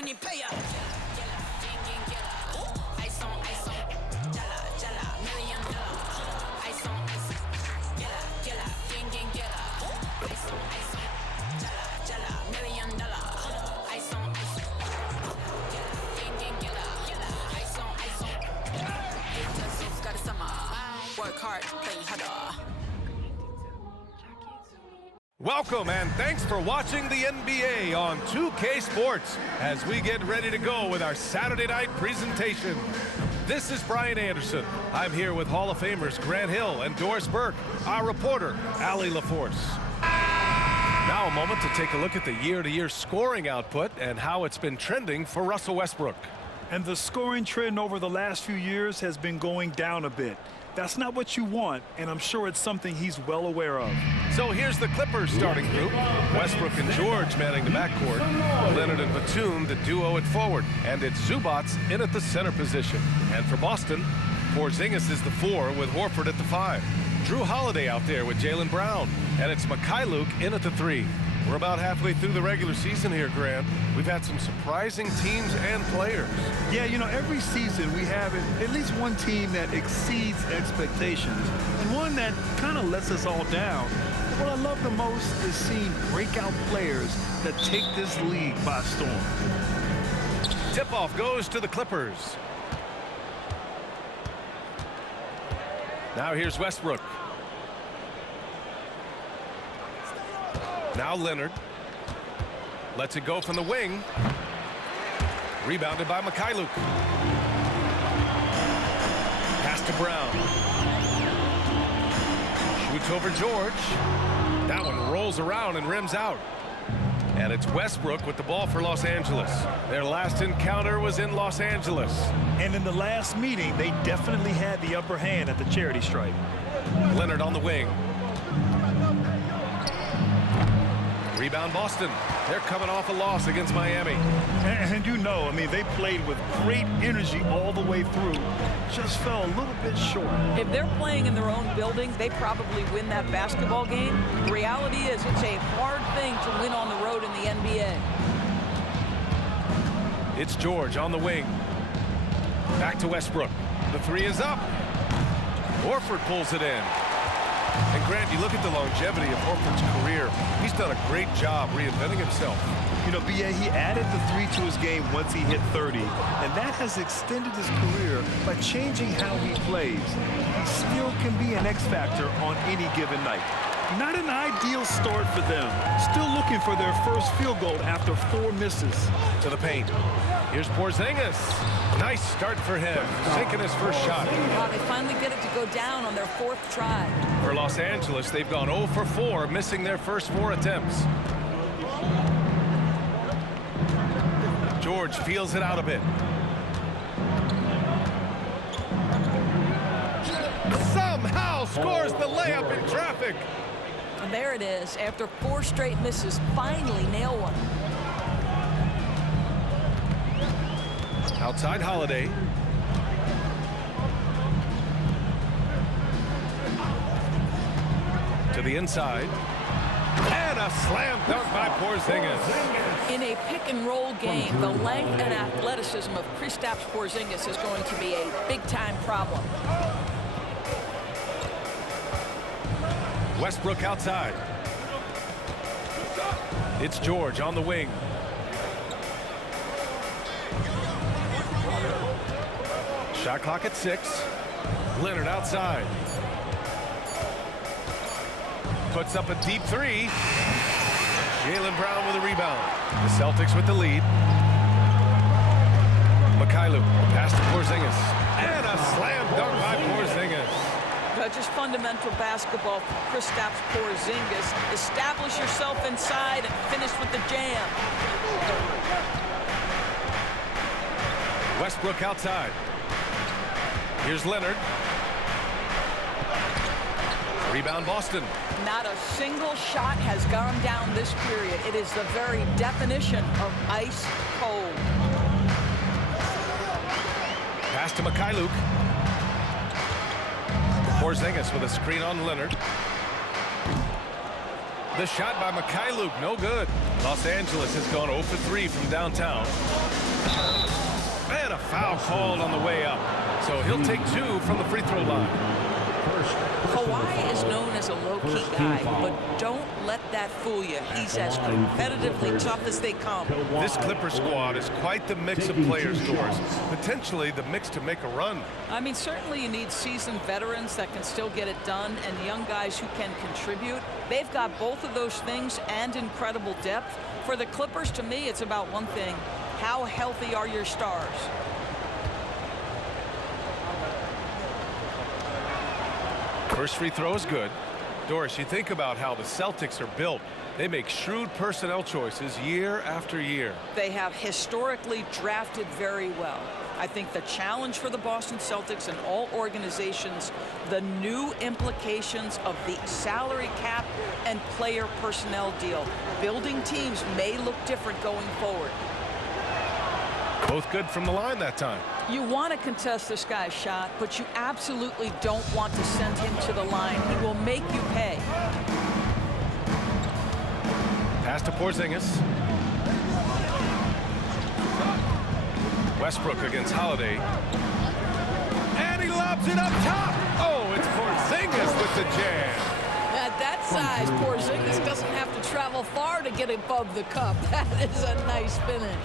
when you pay up. Ice on, jala, jala, $1 million. Ice on, jala, jala, ice on, jala, jala, $1 million. Ice on, ice on. It just got a summer. Work hard, play harder. Welcome and thanks for watching the NBA on 2K Sports as we get ready to go with our Saturday night presentation. This is Brian Anderson. I'm here with Hall of Famers Grant Hill and Doris Burke, our reporter, Allie LaForce. Now a moment to take a look at the year-to-year scoring output and how it's been trending for Russell Westbrook. And the scoring trend over the last few years has been going down a bit. That's not what you want, and I'm sure it's something he's well aware of. So here's the Clippers starting group. Westbrook and George manning the backcourt. Leonard and Batum, the duo at forward. And it's Zubac in at the center position. And for Boston, Porzingis is the 4 with Horford at the 5. Drew Holiday out there with Jaylen Brown. And it's Mykhailiuk in at the 3. We're about halfway through the regular season here, Grant. We've had some surprising teams and players. Yeah, you know, every season we have at least one team that exceeds expectations and one that kind of lets us all down. What I love the most is seeing breakout players that take this league by storm. Tip-off goes to the Clippers. Now here's Westbrook. Now Leonard lets it go from the wing. Rebounded by Mykhailiuk. Pass to Brown. Shoots over George. That one rolls around and rims out. And it's Westbrook with the ball for Los Angeles. Their last encounter was in Los Angeles. And in the last meeting, they definitely had the upper hand at the charity stripe. Leonard on the wing. Rebound Boston. They're coming off a loss against Miami. And you know, I mean, they played with great energy all the way through. Just fell a little bit short. If they're playing in their own building, they probably win that basketball game. The reality is it's a hard thing to win on the road in the NBA. It's George on the wing. Back to Westbrook. The 3 is up. Horford pulls it in. And Grant, you look at the longevity of Horford's career. He's done a great job reinventing himself. You know, B.A., he added the 3 to his game once he hit 30, and that has extended his career by changing how he plays. He still can be an X factor on any given night. Not an ideal start for them. Still looking for their first field goal after 4 misses. To the paint. Here's Porzingis. Nice start for him. Sinking his first shot. Wow, they finally get it to go down on their 4th try. For Los Angeles, they've gone 0 for 4, missing their first 4 attempts. George feels it out a bit. Somehow scores the layup in traffic. And there it is. After 4 straight misses, finally nail one. Outside Holiday. To the inside. And a slam dunk by Porzingis. In a pick-and-roll game, the length and athleticism of Kristaps Porzingis is going to be a big-time problem. Westbrook outside. It's George on the wing. Shot clock at 6. Leonard outside. Puts up a deep 3. Jaylen Brown with a rebound. The Celtics with the lead. Mykhailiuk, pass to Porzingis. And a slam dunk by Porzingis. Just fundamental basketball for Kristaps Porzingis. Establish yourself inside and finish with the jam. Westbrook outside. Here's Leonard. Rebound Boston. Not a single shot has gone down this period. It is the very definition of ice cold. Pass to Mykhailiuk. Porzingis with a screen on Leonard. The shot by Mikhailuk, no good. Los Angeles has gone 0 for 3 from downtown. And a foul called on the way up. So he'll take 2 from the free throw line. Kawhi is known as a low-key guy, but don't let that fool you. He's as competitively tough as they come. This Clipper squad is quite the mix of players, Doris. Potentially the mix to make a run. I mean, certainly you need seasoned veterans that can still get it done and young guys who can contribute. They've got both of those things and incredible depth. For the Clippers, to me, it's about one thing. How healthy are your stars? First free throw is good. Doris, you think about how the Celtics are built. They make shrewd personnel choices year after year. They have historically drafted very well. I think the challenge for the Boston Celtics and all organizations, the new implications of the salary cap and player personnel deal. Building teams may look different going forward. Both good from the line that time. You want to contest this guy's shot, but you absolutely don't want to send him to the line. He will make you pay. Pass to Porzingis. Westbrook against Holiday. And he lobs it up top. Oh, it's Porzingis with the jam. At that size, Porzingis doesn't have to travel far to get above the cup. That is a nice finish.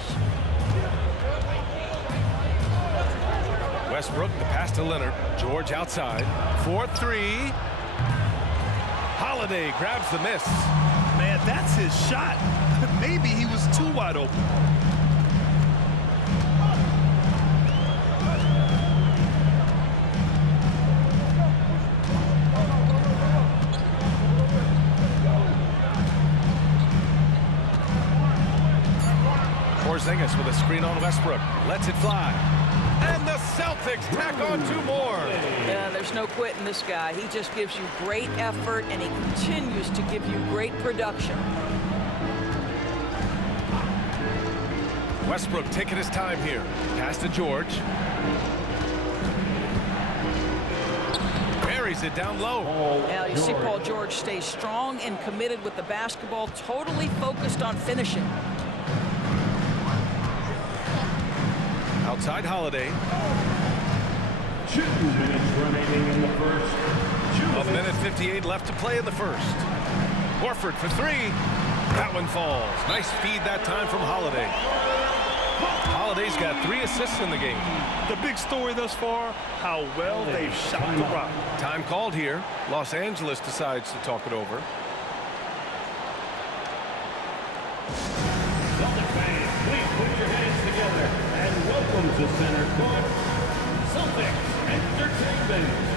Westbrook, the pass to Leonard. George outside. 4-3. Holiday grabs the miss. Man, that's his shot. Maybe he was too wide open. Porzingis with a screen on Westbrook. Lets it fly. And the Celtics tack on 2 more. Yeah, there's no quitting this guy. He just gives you great effort, and he continues to give you great production. Westbrook taking his time here. Pass to George. Buries it down low. Now, you see Paul George stay strong and committed with the basketball, totally focused on finishing. Outside Holiday. 2 minutes remaining in the first. 1:58 left to play in the first. Horford for 3. That one falls. Nice feed that time from Holiday. Holiday's got 3 assists in the game. The big story thus far, how well they've shot the rock. Time called here. Los Angeles decides to talk it over. Celtic fans, please put your hands together and welcome to center court, Celtics Entertainment.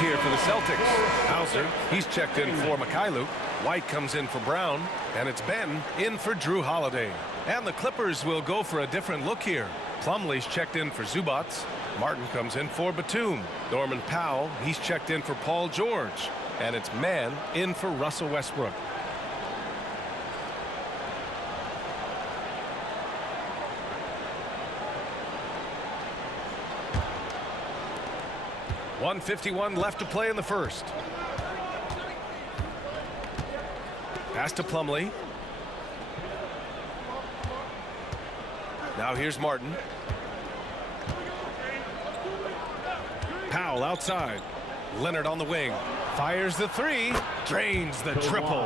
Here for the Celtics. Hauser, he's checked in for Mikhailuk. White comes in for Brown, and it's Ben in for Drew Holiday. And the Clippers will go for a different look here. Plumlee's checked in for Zubac. Martin comes in for Batum. Norman Powell, he's checked in for Paul George. And it's Mann in for Russell Westbrook. .151 left to play in the first. Pass to Plumlee. Now here's Martin. Powell outside. Leonard on the wing. Fires the three. Drains the triple.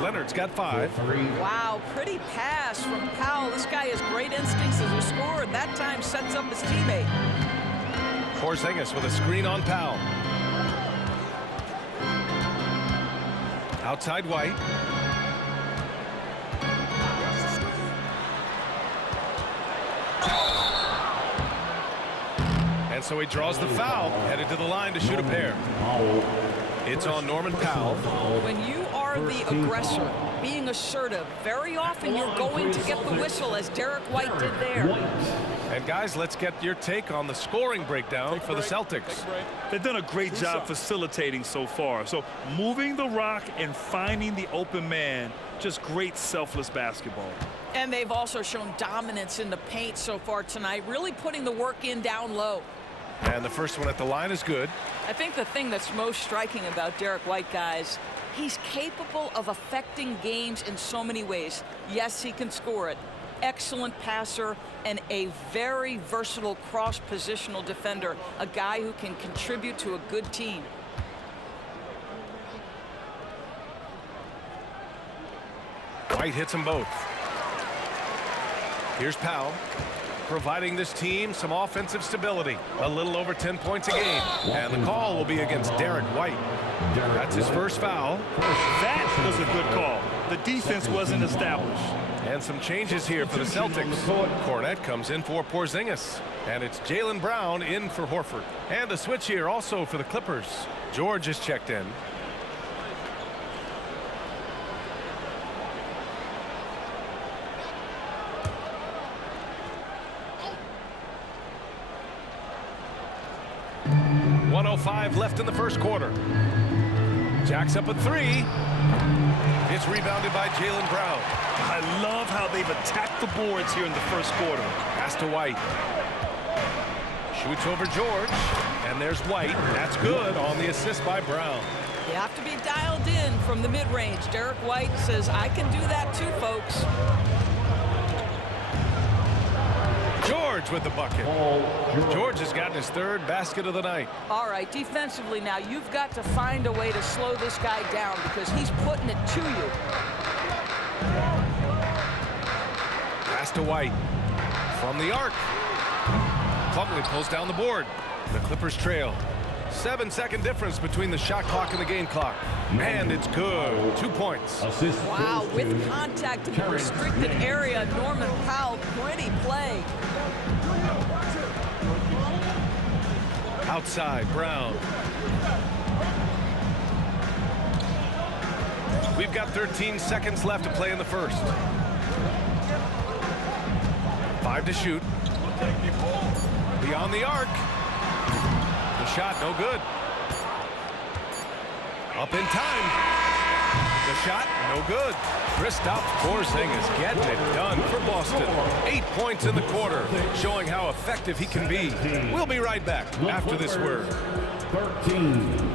Leonard's got 5. Wow, pretty pass from Powell. This guy has great instincts as a scorer. That time sets up his teammate. Porzingis with a screen on Powell. Outside White. And so he draws the foul, headed to the line to shoot a pair. It's on Norman Powell. When you are the aggressor, being assertive, very often you're going to get the whistle, as Derek White did there. And guys, let's get your take on the scoring breakdown for the Celtics. They've done a great job facilitating so far. So moving the rock and finding the open man, just great selfless basketball. And they've also shown dominance in the paint so far tonight, really putting the work in down low. And the first one at the line is good. I think the thing that's most striking about Derek White, guys, he's capable of affecting games in so many ways. Yes, he can score it. Excellent passer and a very versatile cross-positional defender, a guy who can contribute to a good team. White hits them both. Here's Powell, providing this team some offensive stability. A little over 10 points a game. And the call will be against Derek White. That's his first foul. That was a good call. The defense wasn't established. And some changes here for the Celtics. Cornette comes in for Porzingis. And it's Jaylen Brown in for Horford. And a switch here also for the Clippers. George is checked in. .105 left in the first quarter. Jacks up a 3. It's rebounded by Jaylen Brown. I love how they've attacked the boards here in the first quarter. Pass to White. Shoots over George. And there's White. That's good on the assist by Brown. You have to be dialed in from the mid-range. Derek White says, I can do that too, folks. George with the bucket. George has gotten his 3rd basket of the night. All right, defensively now, you've got to find a way to slow this guy down because he's putting it to you. Pass to White. From the arc. Plumlee pulls down the board. The Clippers trail. 7-second difference between the shot clock and the game clock. And it's good. 2 points. Wow, with contact in the restricted area, Norman Powell, pretty play. Outside, Brown. We've got 13 seconds left to play in the first. 5 to shoot. Beyond the arc. The shot, no good. Up in time. The shot, no good. Kristaps Porzingis getting it done for Boston. 8 points in the quarter, showing how effective he can be. We'll be right back after this word. 13.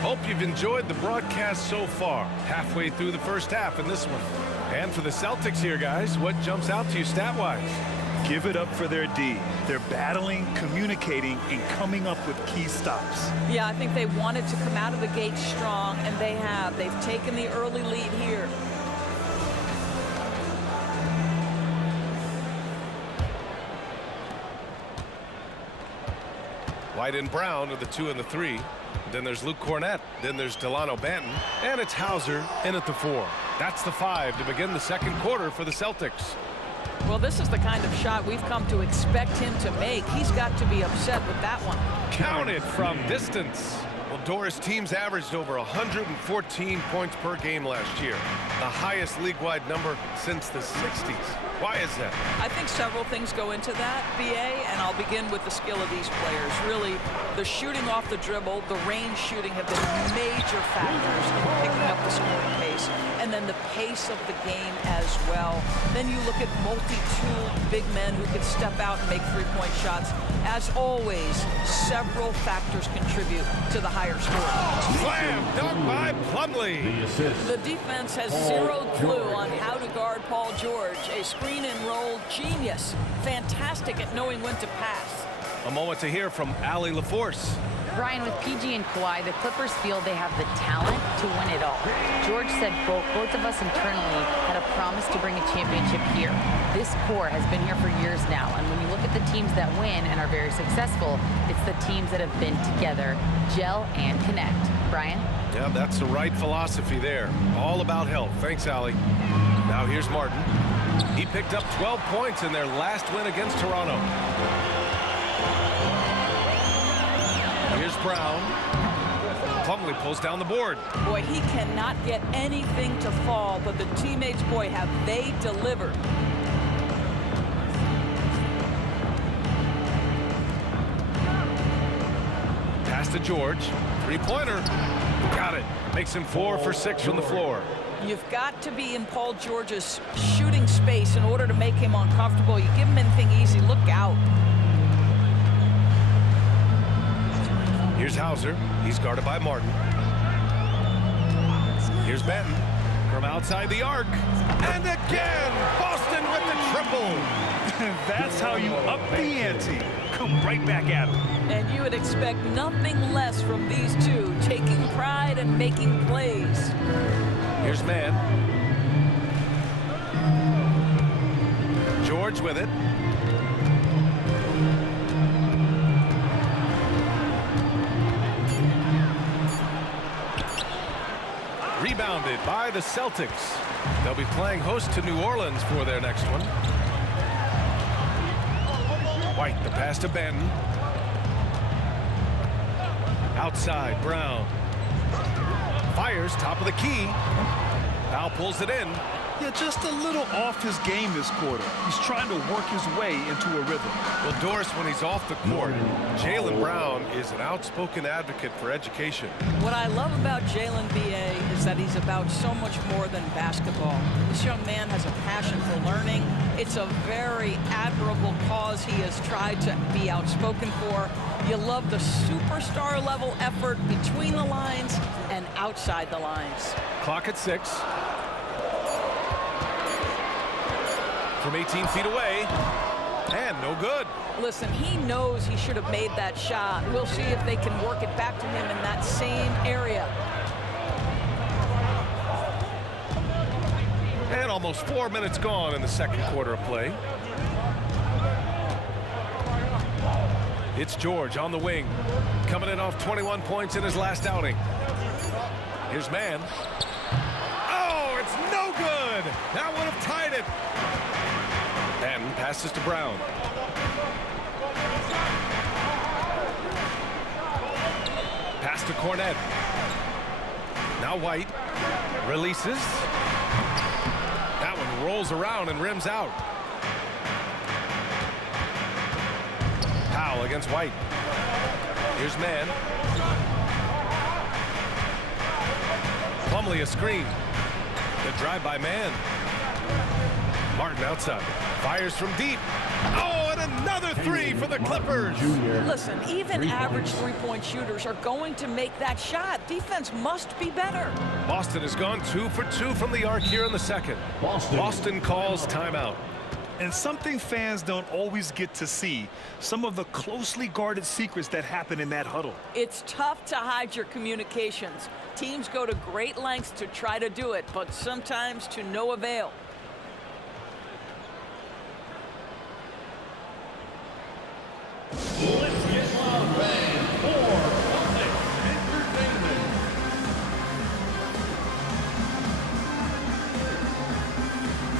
Hope you've enjoyed the broadcast so far. Halfway through the first half in this one. And for the Celtics here, guys, what jumps out to you stat-wise? Give it up for their D. They're battling, communicating, and coming up with key stops. Yeah, I think they wanted to come out of the gate strong, and they have. They've taken the early lead here. White and Brown are the 2 and the 3. Then there's Luke Cornette. Then there's Delano Banton. And it's Hauser in at the 4. That's the 5 to begin the second quarter for the Celtics. Well, this is the kind of shot we've come to expect him to make. He's got to be upset with that one. Count it from distance. Well, Doris, teams averaged over 114 points per game last year. The highest league-wide number since the 60s. Why is that? I think several things go into that, BA, and I'll begin with the skill of these players. Really, the shooting off the dribble, the range shooting have been major factors in picking up the scoring pace, and then the pace of the game as well. Then you look at multi-tool big men who can step out and make three-point shots. As always, several factors contribute to the higher score. Slam dunk by Plumlee. The assist. The defense has zero clue on how to guard Paul George, a screen and roll genius, fantastic at knowing when to pass. A moment to hear from Allie LaForce. Brian, with PG and Kawhi, the Clippers feel they have the talent to win it all. George said both of us internally had a promise to bring a championship here. This core has been here for years now, and when you look at the teams that win and are very successful, it's the teams that have been together, gel and connect. Brian? Yeah, that's the right philosophy there. All about health. Thanks, Allie. Now here's Martin. He picked up 12 points in their last win against Toronto. Here's Brown. Plumlee pulls down the board. Boy, he cannot get anything to fall, but the teammates, boy, have they delivered. Pass to George. Three-pointer. Got it. Makes him 4 for 6 from the floor. You've got to be in Paul George's shooting space in order to make him uncomfortable. You give him anything easy, look out. Here's Hauser. He's guarded by Martin. Here's Benton from outside the arc. And again, Boston with the triple. That's how you up the ante. Come right back at him. And you would expect nothing less from these two, taking pride and making plays. Here's Mann. George with it. Rebounded by the Celtics. They'll be playing host to New Orleans for their next one. White, the pass to Benton. Outside, Brown. Fires, top of the key. Foul pulls it in. Yeah, just a little off his game this quarter. He's trying to work his way into a rhythm. Well, Doris, when he's off the court, Jaylen Brown is an outspoken advocate for education. What I love about Jaylen, B.A., is that he's about so much more than basketball. This young man has a passion for learning. It's a very admirable cause he has tried to be outspoken for. You love the superstar level effort between the lines and outside the lines. Clock at 6. From 18 feet away, and no good. Listen, he knows he should have made that shot. We'll see if they can work it back to him in that same area. And almost 4 minutes gone in the second quarter of play. It's George on the wing, coming in off 21 points in his last outing. Here's Mann. Oh, it's no good. That would have tied it. Mann passes to Brown. Pass to Cornette. Now White releases. That one rolls around and rims out. Powell against White. Here's Mann. Plumlee a screen. The drive by Mann. Martin outside. Fires from deep. Oh, and another three for the Clippers. Listen, even average three-point shooters are going to make that shot. Defense must be better. Boston has gone 2 for 2 from the arc here in the second. Boston calls timeout. And something fans don't always get to see, some of the closely guarded secrets that happen in that huddle. It's tough to hide your communications. Teams go to great lengths to try to do it, but sometimes to no avail. Let's get loud, fans, for Celtics Entertainment.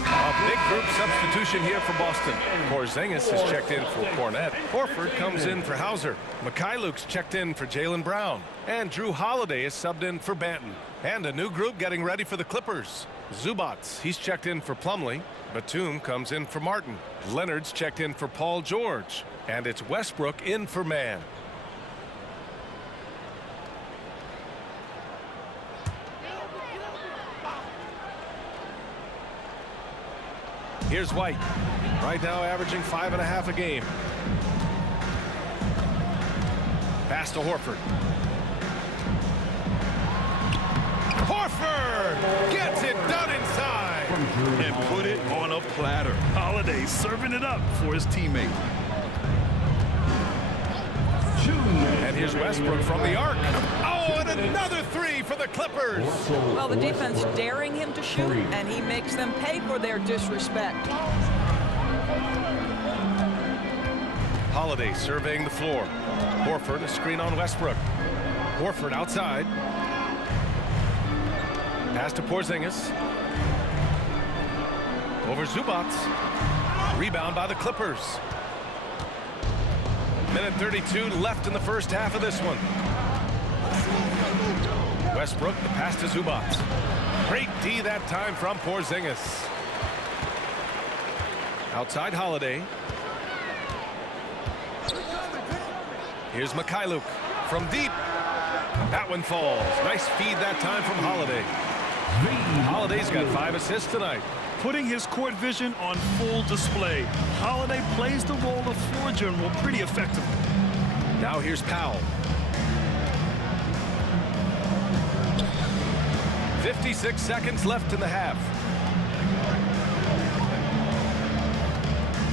A big big group substitution here for Boston. Porzingis is checked in for Cornette. Horford comes in for Hauser. Mikhailuk's checked in for Jaylen Brown. And Drew Holiday is subbed in for Banton. And a new group getting ready for the Clippers. Zubac, he's checked in for Plumlee. Batum comes in for Martin. Leonard's checked in for Paul George. And it's Westbrook in for Mann. Here's White. Right now averaging 5.5 a game. Pass to Horford. Horford gets it done inside. And put it on a platter. Holiday serving it up for his teammate. And here's Westbrook from the arc. Oh, and another three for the Clippers. Well, the defense daring him to shoot, and he makes them pay for their disrespect. Holiday surveying the floor. Horford, a screen on Westbrook. Horford outside. Pass to Porzingis. Over Zubac. Rebound by the Clippers. Minute 32 left in the first half of this one. Westbrook, the pass to Zubac. Great D that time from Porzingis. Outside Holiday. Here's Mikhailuk from deep. That one falls. Nice feed that time from Holiday. Holiday's got 5 assists tonight. Putting his court vision on full display. Holiday plays the role of floor general pretty effectively. Now here's Powell. 56 seconds left in the half.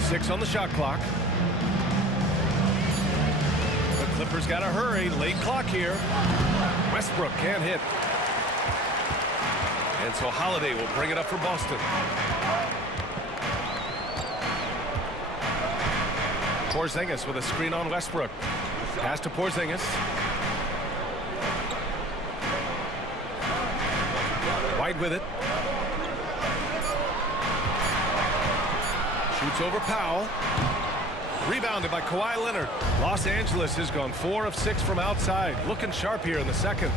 6 on the shot clock. The Clippers got to hurry. Late clock here. Westbrook can't hit. And so Holiday will bring it up for Boston. Porzingis with a screen on Westbrook. Pass to Porzingis. White with it. Shoots over Powell. Rebounded by Kawhi Leonard. Los Angeles has gone 4 of 6 from outside. Looking sharp here in the second.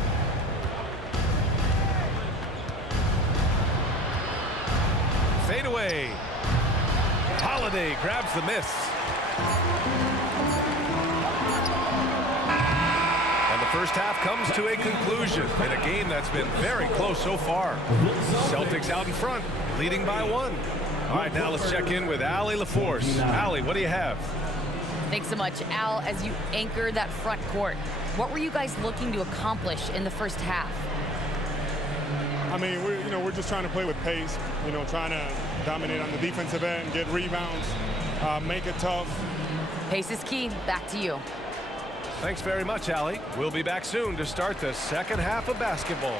Fade away. Holiday grabs the miss. And the first half comes to a conclusion in a game that's been very close so far. Celtics out in front, leading by 1. All right, now let's check in with Allie LaForce. Allie, what do you have? Thanks so much, Al. As you anchor that front court, what were you guys looking to accomplish in the first half? I mean, we're just trying to play with pace, trying to dominate on the defensive end, get rebounds, make it tough. Pace is key. Back to you. Thanks very much, Allie. We'll be back soon to start the second half of basketball.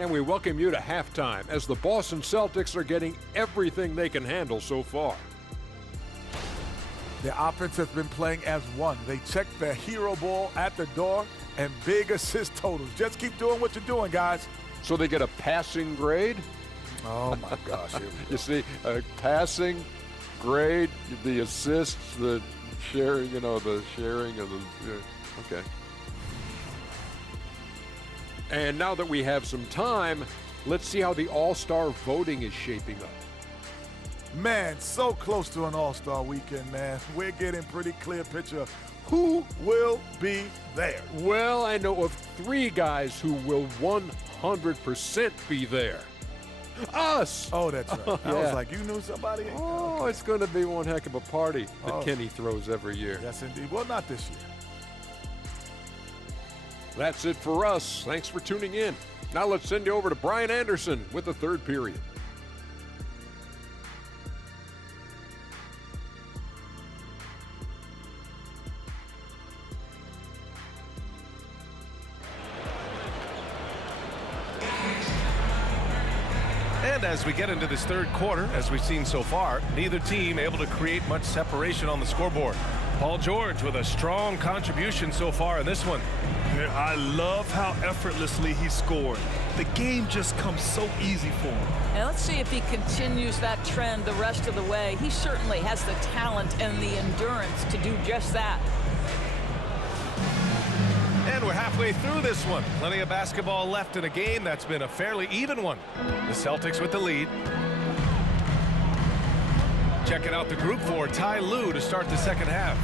And we welcome you to halftime as the Boston Celtics are getting everything they can handle so far. The offense has been playing as one. They check the hero ball at the door and big assist totals. Just keep doing what you're doing, guys. So they get a passing grade? Oh, my gosh. Here we go. You see, a passing grade, the assists, the sharing, the sharing of the... Okay. And now that we have some time, let's see how the All-Star voting is shaping up. Man, so close to an All-Star weekend, man. We're getting pretty clear picture of who will be there. Well, I know of 3 guys who will 100% be there. Us! Oh, that's right. I Yeah. was like, you knew somebody? Oh, it's going to be one heck of a party that Kenny throws every year. Yes, indeed. Well, not this year. That's it for us. Thanks for tuning in. Now let's send you over to Brian Anderson with the third period. And as we get into this third quarter, as we've seen so far, neither team able to create much separation on the scoreboard. Paul George with a strong contribution so far in this one. I love how effortlessly he scored. The game just comes so easy for him. And let's see if he continues that trend the rest of the way. He certainly has the talent and the endurance to do just that. And we're halfway through this one. Plenty of basketball left in a game that's been a fairly even one. The Celtics with the lead. Checking out the group for Ty Lue to start the second half.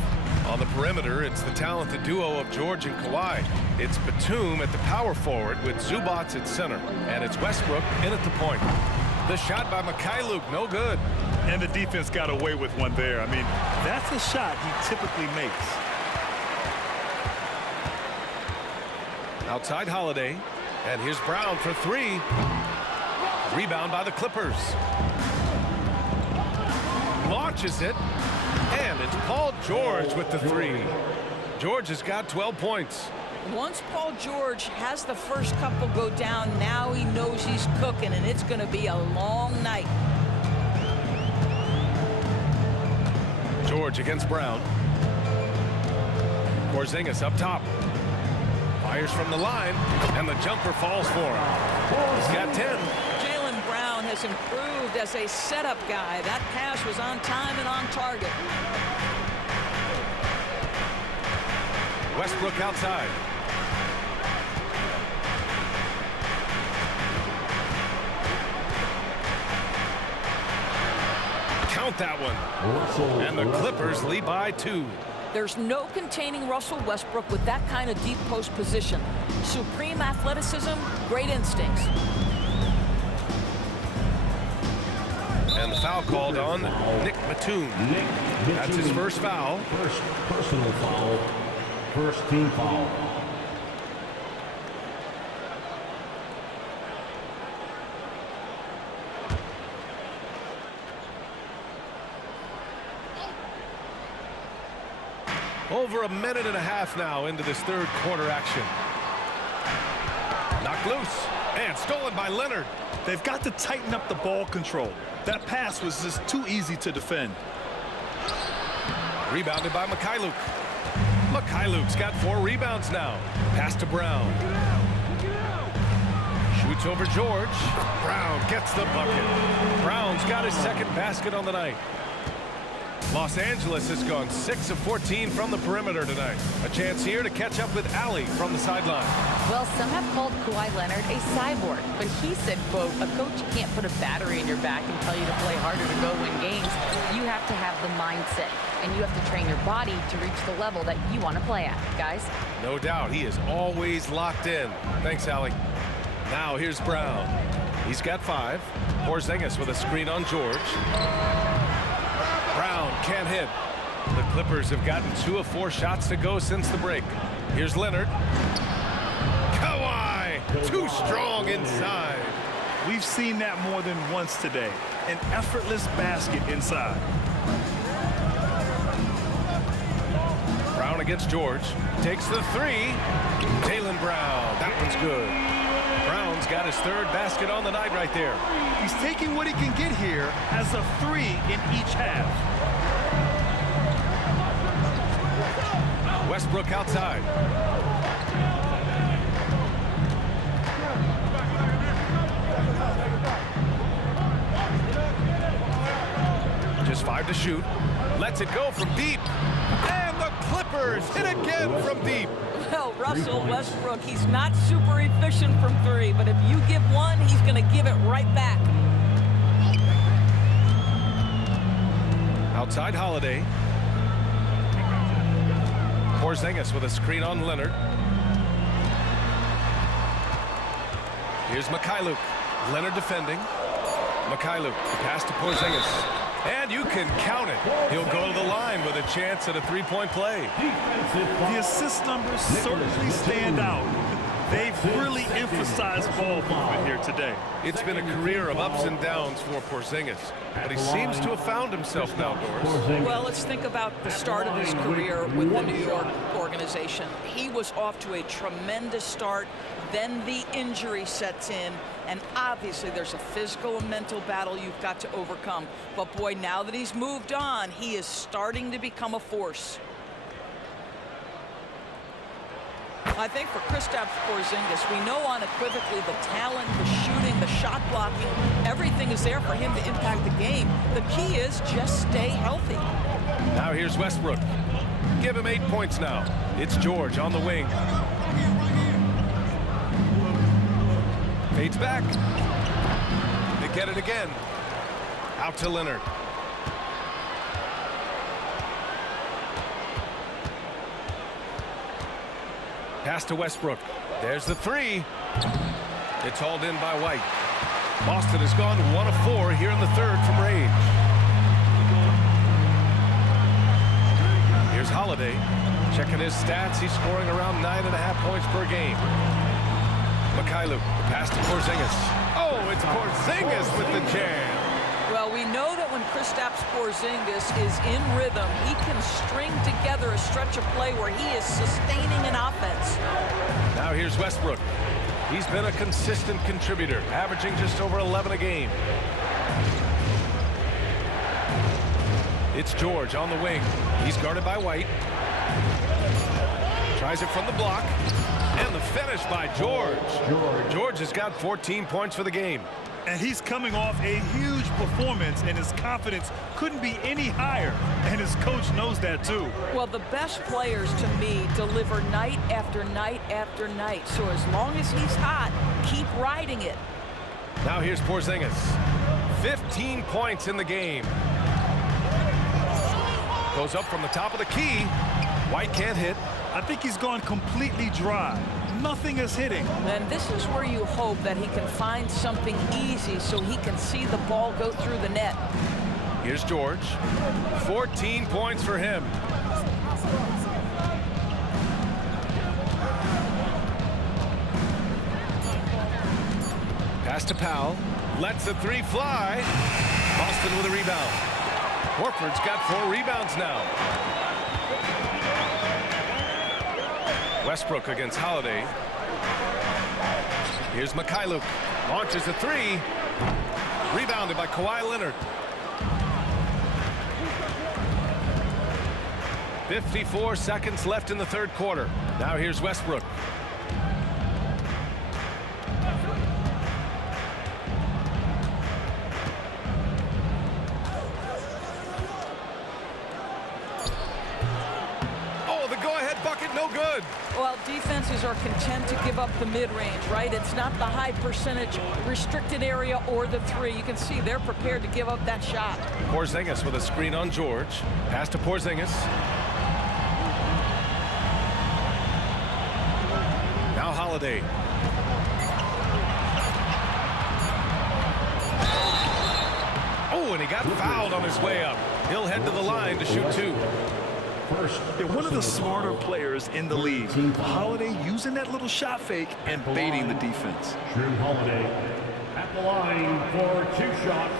On the perimeter, it's the talented duo of George and Kawhi. It's Batum at the power forward with Zubac at center. And it's Westbrook in at the point. The shot by Mikhailuk, no good. And the defense got away with one there. I mean, that's a shot he typically makes. Outside Holiday. And here's Brown for three. Rebound by the Clippers. Launches it. And it's Paul George with the three. George has got 12 points. Once Paul George has the first couple go down, now he knows he's cooking, and it's going to be a long night. George against Brown. Porzingis up top. Fires from the line, and the jumper falls for him. He's got 10. Jaylen Brown has improved as a setup guy. That pass was on time and on target. Westbrook outside. Count that one. And the Clippers lead by 2. There's no containing Russell Westbrook with that kind of deep post position. Supreme athleticism, great instincts. And the foul called on Nick Batum. That's his first foul. First personal foul. First team foul. Over a minute and a half now into this third quarter action. Knocked loose and stolen by Leonard. They've got to tighten up the ball control. That pass was just too easy to defend. Rebounded by Mikhailuk. Mikhailuk's got 4 rebounds now. Pass to Brown. Shoots over George. Brown gets the bucket. Brown's got his second basket on the night. Los Angeles has gone 6 of 14 from the perimeter tonight. A chance here to catch up with Allie from the sideline. Well, some have called Kawhi Leonard a cyborg, but he said, quote, a coach can't put a battery in your back and tell you to play harder to go win games. You have to have the mindset, and you have to train your body to reach the level that you want to play at, guys. No doubt, he is always locked in. Thanks, Allie. Now here's Brown. He's got 5. Porzingis with a screen on George. Brown can't hit. The Clippers have gotten 2 of 4 shots to go since the break. Here's Leonard. Kawhi, too strong inside. We've seen that more than once today. An effortless basket inside. Brown against George. Takes the 3. Jaylen Brown. That one's good. Brown's got his 3rd basket on the night right there. He's taking what he can get here as a 3 in each half. Westbrook outside. Just 5 to shoot. Lets it go from deep. And the Clippers hit again from deep. Well, Russell Westbrook, he's not super efficient from 3, but if you give one, he's going to give it right back. Outside Holiday. Porzingis with a screen on Leonard. Here's Mikhailuk. Leonard defending. Mikhailuk, the pass to Porzingis. And you can count it. He'll go to the line with a chance at a 3-point play. The assist numbers certainly stand out. They've really emphasized ball movement here today. It's been a career of ups and downs for Porzingis, but he seems to have found himself now, Doris. Well, let's think about the start of his career with the New York organization. He was off to a tremendous start. Then the injury sets in, and obviously there's a physical and mental battle you've got to overcome. But boy, now that he's moved on, he is starting to become a force. I think for Kristaps Porzingis, we know unequivocally the talent, the shooting, the shot blocking, everything is there for him to impact the game. The key is just stay healthy. Now here's Westbrook. Give him 8 points now. It's George on the wing. Fades back. They get it again. Out to Leonard. Pass to Westbrook. There's the three. It's hauled in by White. Boston has gone 1 of 4 here in the third from range. Here's Holiday. Checking his stats. He's scoring around 9.5 points per game. Mykhailiuk, the pass to Porzingis. Oh, it's Porzingis with the jam. Well, we know that when Kristaps Porzingis is in rhythm, he can string together a stretch of play where he is sustaining an offense. Now here's Westbrook. He's been a consistent contributor, averaging just over 11 a game. It's George on the wing. He's guarded by White. Tries it from the block. And the finish by George. George has got 14 points for the game. And he's coming off a huge performance, and his confidence couldn't be any higher. And his coach knows that, too. Well, the best players, to me, deliver night after night after night. So as long as he's hot, keep riding it. Now here's Porzingis. 15 points in the game. Goes up from the top of the key. White can't hit. I think he's gone completely dry. Nothing is hitting. And this is where you hope that he can find something easy so he can see the ball go through the net. Here's George. 14 points for him. Pass to Powell. Lets the three fly. Boston with a rebound. Horford's got 4 rebounds now. Westbrook against Holiday. Here's Mykhailiuk. Launches a 3. Rebounded by Kawhi Leonard. 54 seconds left in the third quarter. Now here's Westbrook. No good. Well, defenses are content to give up the mid-range, right? It's not the high percentage restricted area or the 3. You can see they're prepared to give up that shot. Porzingis with a screen on George. Pass to Porzingis. Now Holiday. Oh, and he got fouled on his way up. He'll head to the line to shoot 2. They're one of the smarter players in the league. Holiday using that little shot fake and baiting the defense. Jrue Holiday at the line for 2 shots.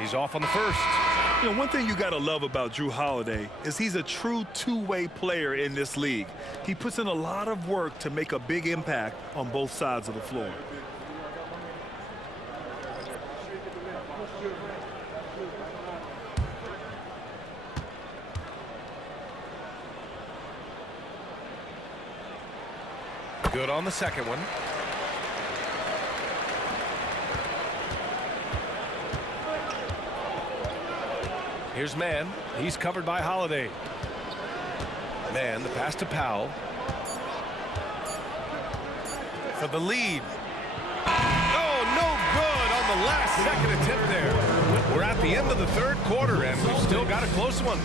He's off on the first. You know, one thing you got to love about Jrue Holiday is he's a true two-way player in this league. He puts in a lot of work to make a big impact on both sides of the floor. Good on the second one. Here's Mann. He's covered by Holiday. Mann, the pass to Powell. For the lead. Oh, no good on the last second attempt there. We're at the end of the third quarter, and we've still got a close one.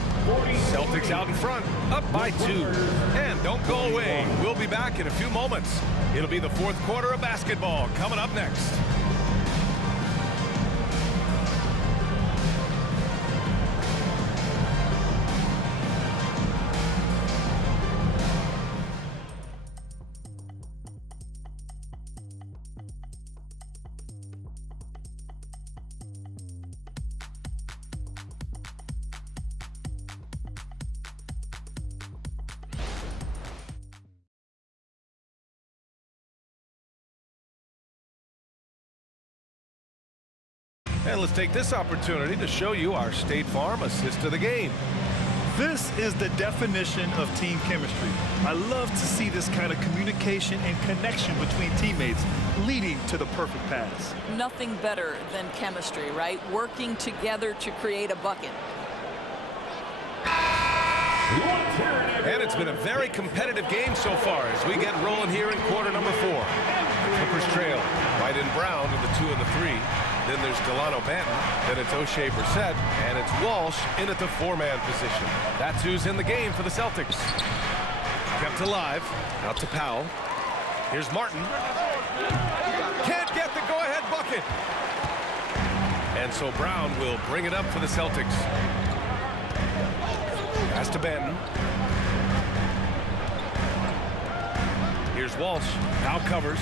Celtics out in front, up by 2. And don't go away. We'll be back in a few moments. It'll be the fourth quarter of basketball coming up next. And let's take this opportunity to show you our State Farm assist of the game. This is the definition of team chemistry. I love to see this kind of communication and connection between teammates leading to the perfect pass. Nothing better than chemistry, right? Working together to create a bucket. And it's been a very competitive game so far as we get rolling here in quarter number 4. The Clippers trail. White and Brown in the 2 and the 3. Then there's Delano Banton. Then it's O'Shea Brissett. And it's Walsh in at the 4-man position. That's who's in the game for the Celtics. Kept alive. Out to Powell. Here's Martin. Can't get the go-ahead bucket. And so Brown will bring it up for the Celtics. Pass to Banton. Here's Walsh. Now covers.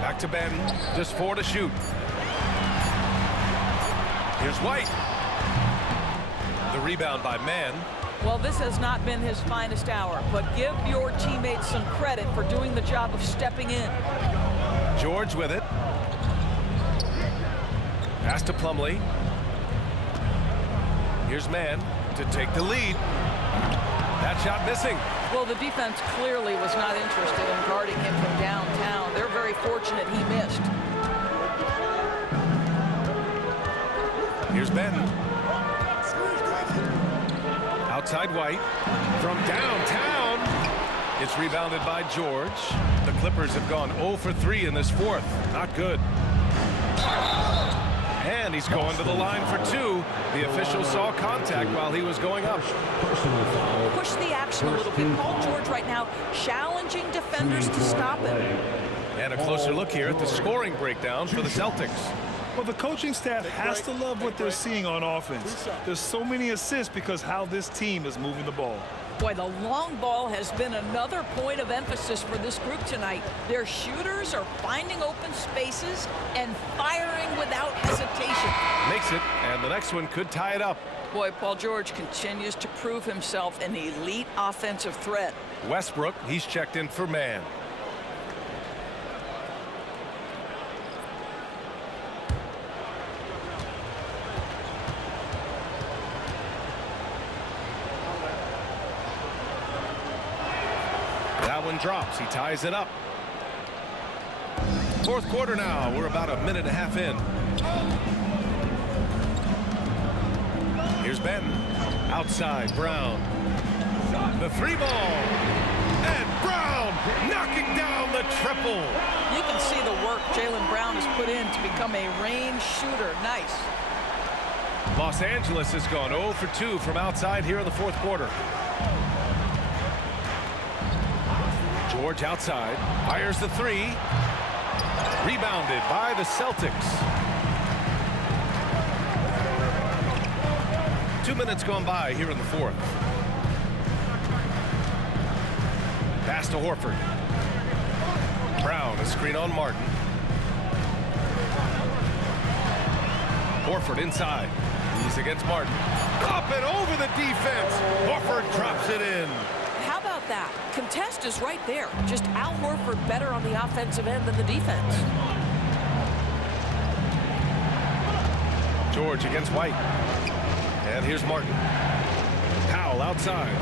Back to Banton. Just 4 to shoot. Here's White. The rebound by Mann. Well, this has not been his finest hour, but give your teammates some credit for doing the job of stepping in. George with it. Pass to Plumlee. Here's Mann to take the lead. That shot missing. Well, the defense clearly was not interested in guarding him from downtown. They're very fortunate he missed. Here's Benton. Outside White. From downtown. It's rebounded by George. The Clippers have gone 0 for 3 in this fourth. Not good. And he's going to the line for 2. The official saw contact while he was going up. Push the action a little bit. Paul George right now challenging defenders to stop him. And a closer look here at the scoring breakdown for the Celtics. Well, the coaching staff has to love what they're seeing on offense. There's so many assists because how this team is moving the ball. Boy, the long ball has been another point of emphasis for this group tonight. Their shooters are finding open spaces and firing without hesitation. Makes it, and the next one could tie it up. Boy, Paul George continues to prove himself an elite offensive threat. Westbrook, he's checked in for Mann. That one drops. He ties it up. Fourth quarter now. We're about a minute and a half in. Here's Benton. Outside, Brown. The 3-ball. And Brown knocking down the triple. You can see the work Jaylen Brown has put in to become a range shooter. Nice. Los Angeles has gone 0 for 2 from outside here in the fourth quarter. George outside, fires the 3. Rebounded by the Celtics. 2 minutes gone by here in the fourth. Pass to Horford. Brown, a screen on Martin. Horford inside. He's against Martin. Up and over the defense. Horford drops it in. How about that? Contest is right there. Just Al Horford better on the offensive end than the defense. George against White. And here's Martin. Powell outside.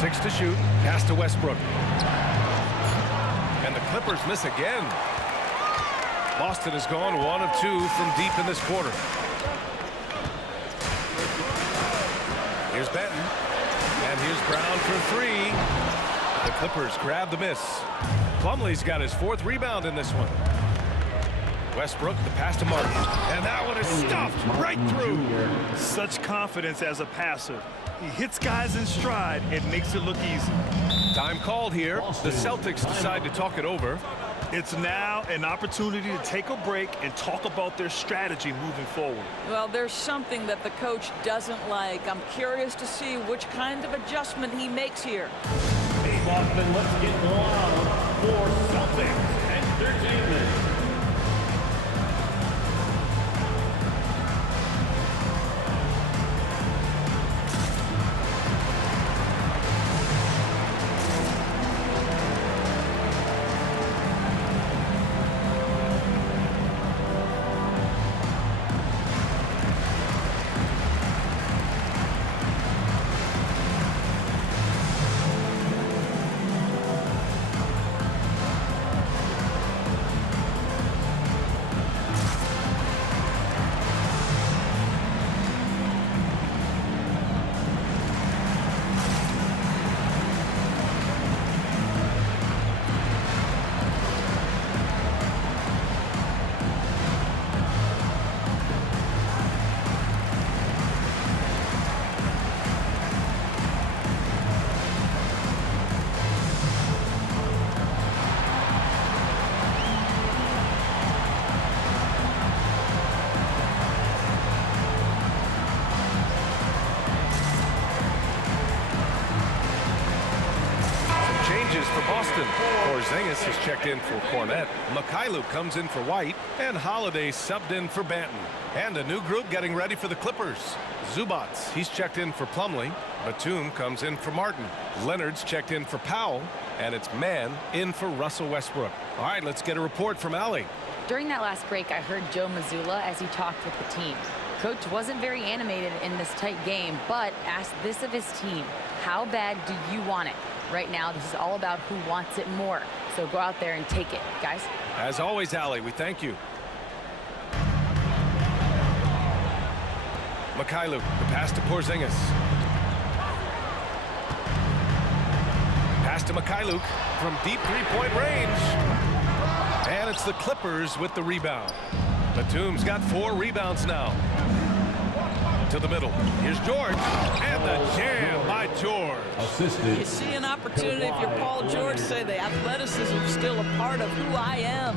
6 to shoot. Pass to Westbrook. And the Clippers miss again. Boston has gone 1 of 2 from deep in this quarter. Here's Benton. And here's Brown for 3. The Clippers grab the miss. Plumlee's got his 4th rebound in this one. Westbrook, the pass to Martin. And that one is stuffed right through. Such confidence as a passer. He hits guys in stride and makes it look easy. Time called here. The Celtics decide to talk it over. It's now an opportunity to take a break and talk about their strategy moving forward. Well, there's something that the coach doesn't like. I'm curious to see which kind of adjustment he makes here. Hey, Boston, let's get loud for Celtics Entertainment. For Boston, Porzingis is checked in for Cornette. Mikhailuk comes in for White, and Holiday subbed in for Banton. And a new group getting ready for the Clippers. Zubac, he's checked in for Plumlee. Batum comes in for Martin. Leonard's checked in for Powell, and it's Mann in for Russell Westbrook. All right, let's get a report from Allie. During that last break, I heard Joe Mazzulla as he talked with the team. Coach wasn't very animated in this tight game, but asked this of his team: how bad do you want it? Right now, this is all about who wants it more. So go out there and take it, guys. As always, Allie, we thank you. Mikhailuk, the pass to Porzingis. Pass to Mikhailuk from deep three-point range. And it's the Clippers with the rebound. Batum's got 4 rebounds now. To the middle. Here's George. And the jam by George. You see an opportunity if you're Paul George, say the athleticism is still a part of who I am.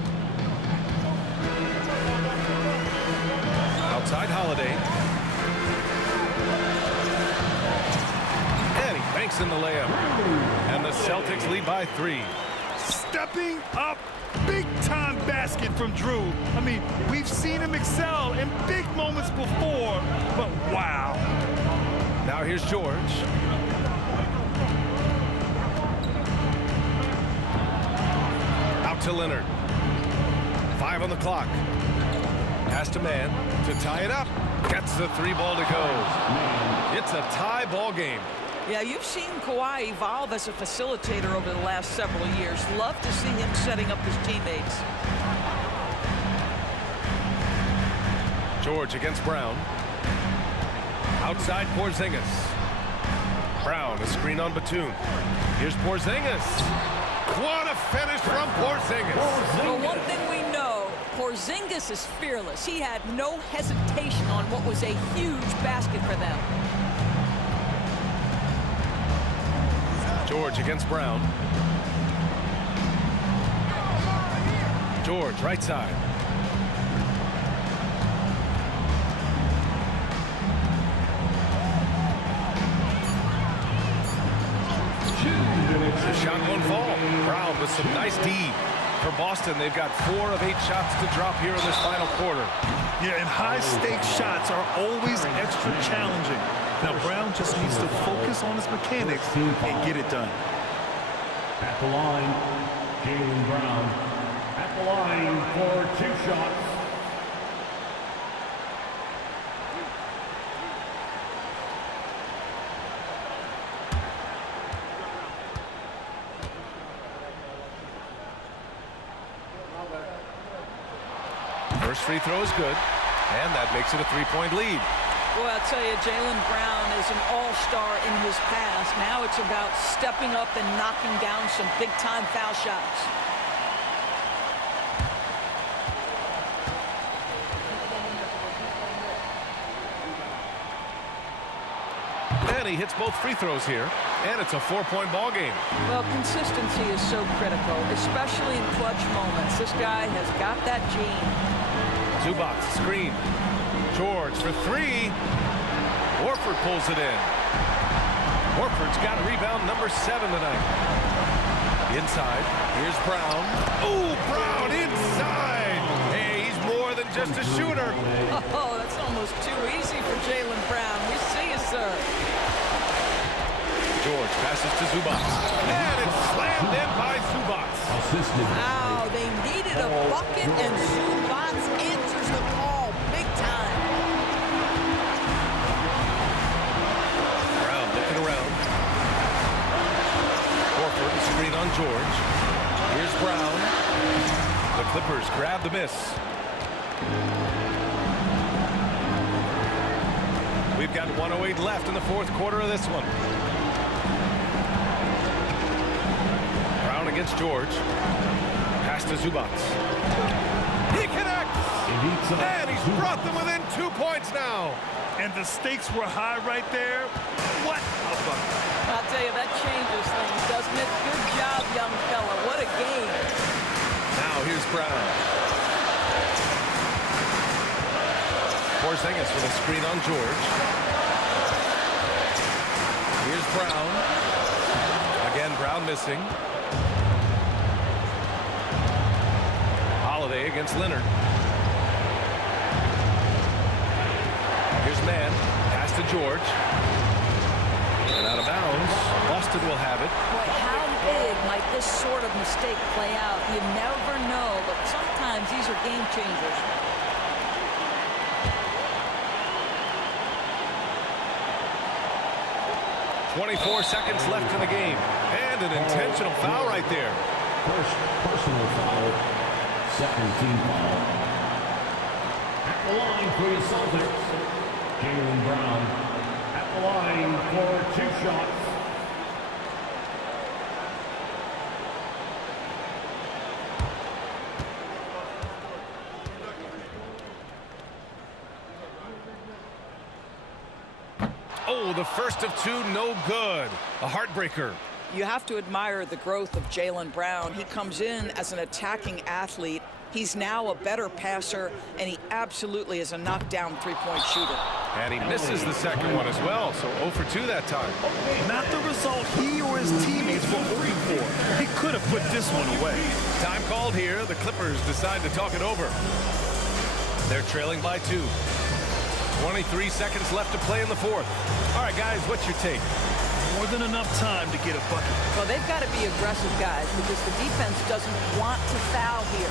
Outside Holiday. And he banks in the layup. And the Celtics lead by 3. Stepping up, big-time basket from Drew. I mean, we've seen him excel in big moments before, but wow. Now here's George. Out to Leonard. 5 on the clock. Pass to Mann to tie it up. Gets the 3 ball to go. It's a tie ball game. Yeah, you've seen Kawhi evolve as a facilitator over the last several years. Love to see him setting up his teammates. George against Brown. Outside Porzingis. Brown, a screen on Batum. Here's Porzingis. What a finish from Porzingis. Well, one thing we know, Porzingis is fearless. He had no hesitation on what was a huge basket for them. George against Brown. George, right side. The shot won't fall. Brown with some nice D. For Boston, they've got 4 of 8 shots to drop here in this final quarter. Yeah, and high-stakes shots are always extra challenging. Now, Brown just needs to focus on his mechanics and get it done. At the line, Jaylen Brown. At the line for 2 shots. First free throw is good, and that makes it a 3-point lead. Boy, I'll tell you, Jaylen Brown is an all-star in his past. Now it's about stepping up and knocking down some big-time foul shots. And he hits both free throws here, and it's a 4-point ball game. Well, consistency is so critical, especially in clutch moments. This guy has got that gene. Zubac screen. George for three. Horford pulls it in. Horford's got rebound number 7 tonight. Inside, here's Brown. Oh, Brown inside. Hey, he's more than just a shooter. Oh, that's almost too easy for Jaylen Brown. We see you, sir. George passes to Zubac. And it's slammed in by Zubac. Wow, they needed a bucket, and Zubac answers the call big time. Brown looking around. Horford, screen on George. Here's Brown. The Clippers grab the miss. We've got 1:08 left in the fourth quarter of this one. Brown against George. Pass to Zubac. He connects! And he's brought them within 2 points now. And the stakes were high right there. What a bucket. I'll tell you, that changes things, doesn't it? Good job, young fella. What a game. Now here's Brown. Porzingis with a screen on George. Here's Brown. Again, Brown missing. Holiday against Leonard. Here's Mann. Pass to George. And out of bounds. Boston will have it. Boy, how big might this sort of mistake play out? You never know, but sometimes these are game changers. .24 seconds left in the game. And an intentional foul right there. First personal foul, second team foul. At the line for the Celtics, Jaylen Brown. At the line for 2 shots. Oh, the first of 2, no good. A heartbreaker. You have to admire the growth of Jaylen Brown. He comes in as an attacking athlete. He's now a better passer, and he absolutely is a knockdown three-point shooter. And he misses the second one as well, so 0 for 2 that time. Not the result he or his teammates were hoping for. He could have put this one away. Time called here. The Clippers decide to talk it over. They're trailing by 2. 23 seconds left to play in the fourth. All right, guys, what's your take? More than enough time to get a bucket. Well, they've got to be aggressive, guys, because the defense doesn't want to foul here.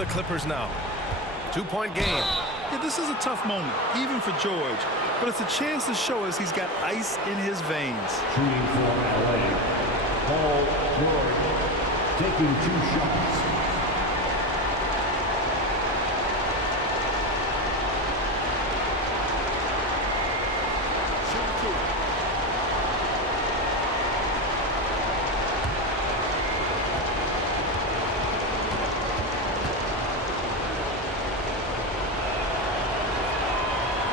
the Clippers now. 2-point game. Yeah, this is a tough moment, even for George. But it's a chance to show us he's got ice in his veins. Shooting for LA, Paul George taking 2 shots.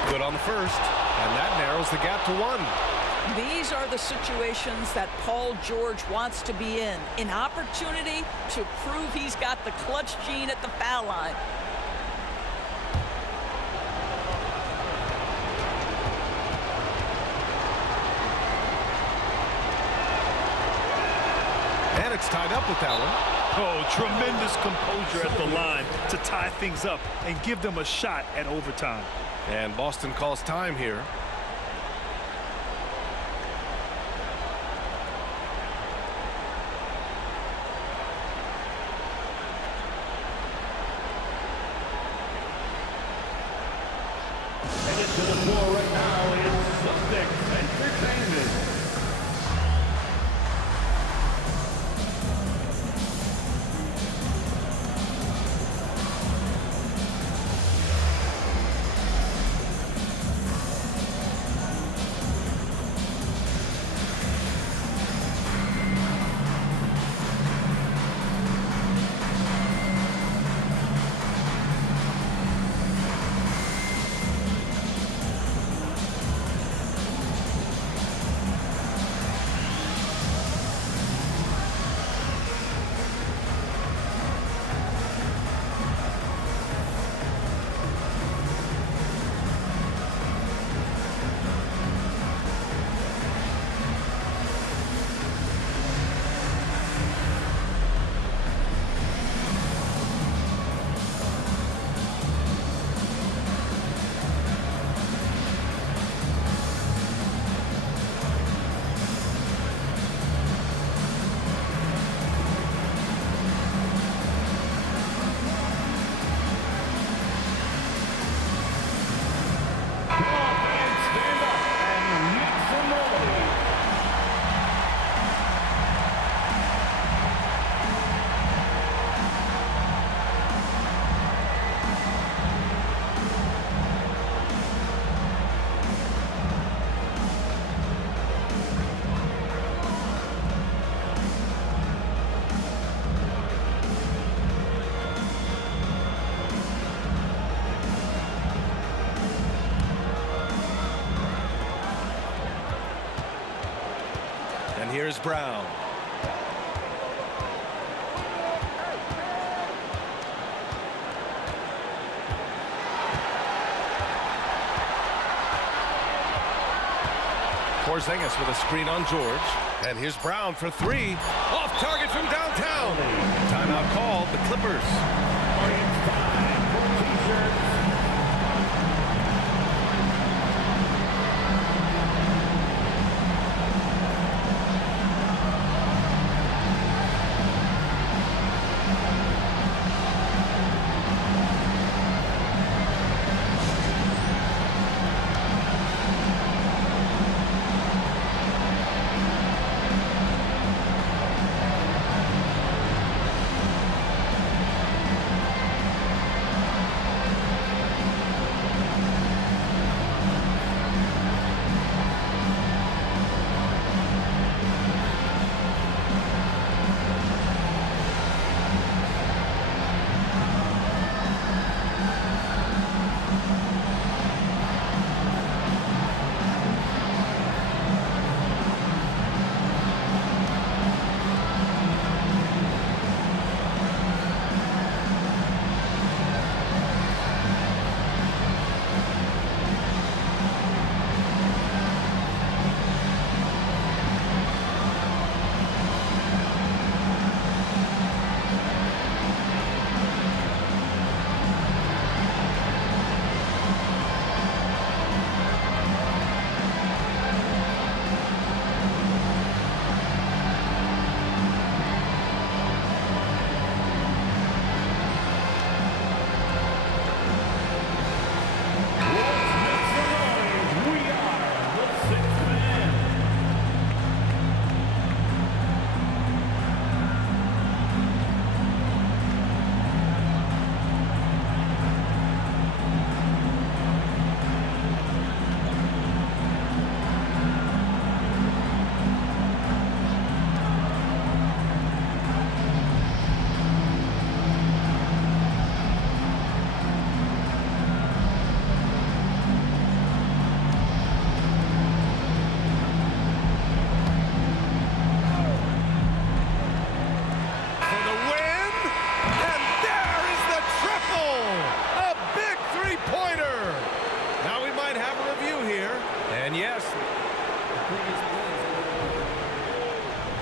Good on the first, and that narrows the gap to 1. These are the situations that Paul George wants to be in. An opportunity to prove he's got the clutch gene at the foul line. And it's tied up with that one. Oh, tremendous composure at the line to tie things up and give them a shot at overtime. And Boston calls time here. Headed to the floor right now is Celtics Entertainment. And here's Brown. Porzingis with a screen on George. And here's Brown for 3. Off target from downtown. Timeout called, the Clippers.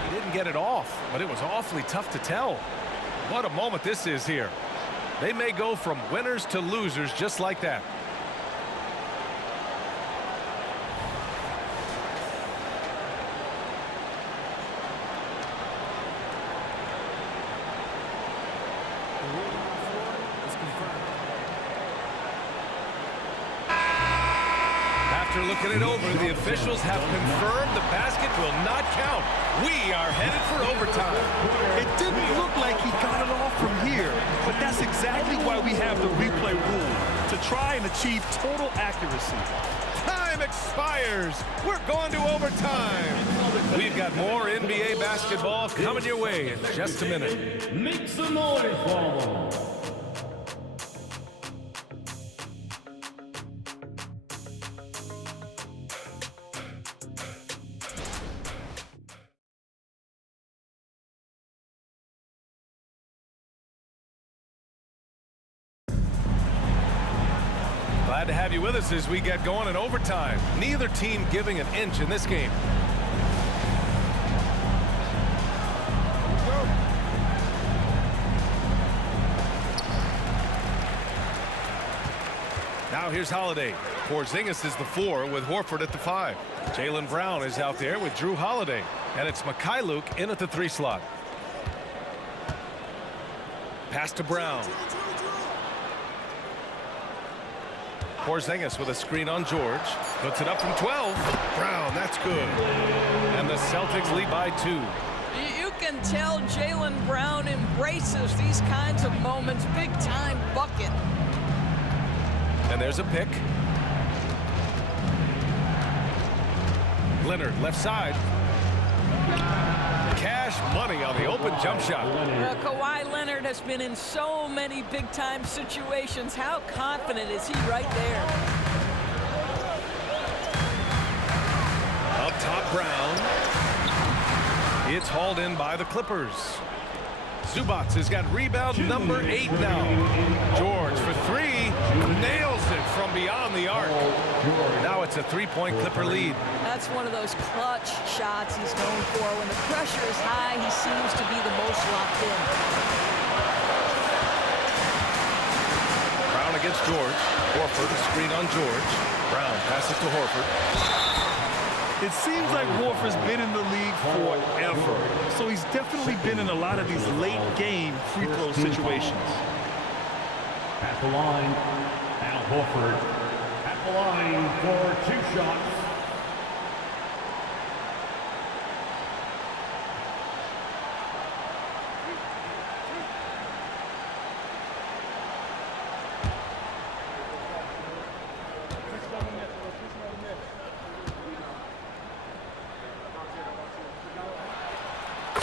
He didn't get it off, but it was awfully tough to tell. What a moment this is here. They may go from winners to losers just like that. After looking it over, the officials have confirmed the basket will not count. We are headed for overtime. It didn't look like he got it off from here, but that's exactly why we have the replay rule, to try and achieve total accuracy. Time expires. We're going to overtime. We've got more NBA basketball coming your way in just a minute. Make some noise, Bravo. Glad to have you with us as we get going in overtime. Neither team giving an inch in this game. Now here's Holiday. Porzingis is the 4 with Horford at the 5. Jaylen Brown is out there with Drew Holiday. And it's Mikhailuk in at the 3 slot. Pass to Brown. Porzingis with a screen on George. Puts it up from 12. Brown, that's good. And the Celtics lead by 2. You can tell Jaylen Brown embraces these kinds of moments. Big time bucket. And there's a pick. Leonard, left side. Cash money on the open jump shot. Kawhi Leonard has been in so many big-time situations. How confident is he right there? Up top, Brown. It's hauled in by the Clippers. Zubac has got rebound number 8 now. George for 3. Nails it from beyond the arc. Now it's a 3-point Clipper lead. That's one of those clutch shots he's known for. When the pressure is high, he seems to be the most locked in. Brown against George. Horford, a screen on George. Brown passes to Horford. It seems like Horford's been in the league forever, so he's definitely been in a lot of these late-game free throw situations. At the line, Al Horford. At the line for 2 shots.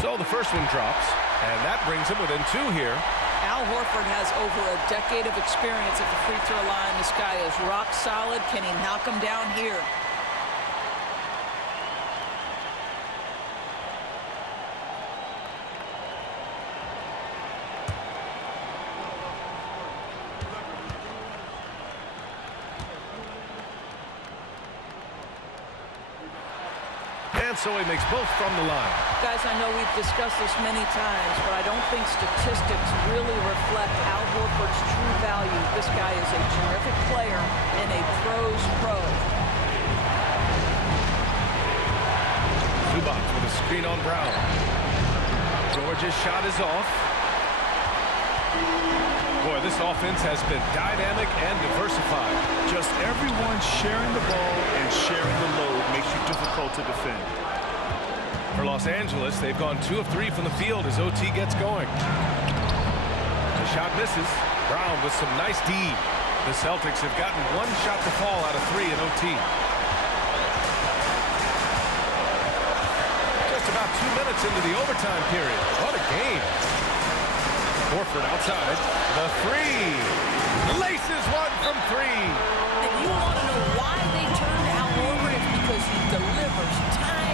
So the first one drops, and that brings him within 2 here. Al Horford has over a decade of experience at the free throw line. This guy is rock solid. Can he knock him down here? And so he makes both from the line. Guys, I know we've discussed this many times, but I don't think statistics really reflect Al Horford's true value. This guy is a terrific player and a pro's pro. Zubac with a screen on Brown. George's shot is off. Boy, this offense has been dynamic and diversified. Just everyone sharing the ball and sharing the load makes you difficult to defend. For Los Angeles, they've gone 2 of 3 from the field as OT gets going. The shot misses. Brown with some nice D. The Celtics have gotten 1 shot to fall out of 3 in OT. Just about 2 minutes into the overtime period. What a game. Horford outside. The 3. Laces one from 3. If you want to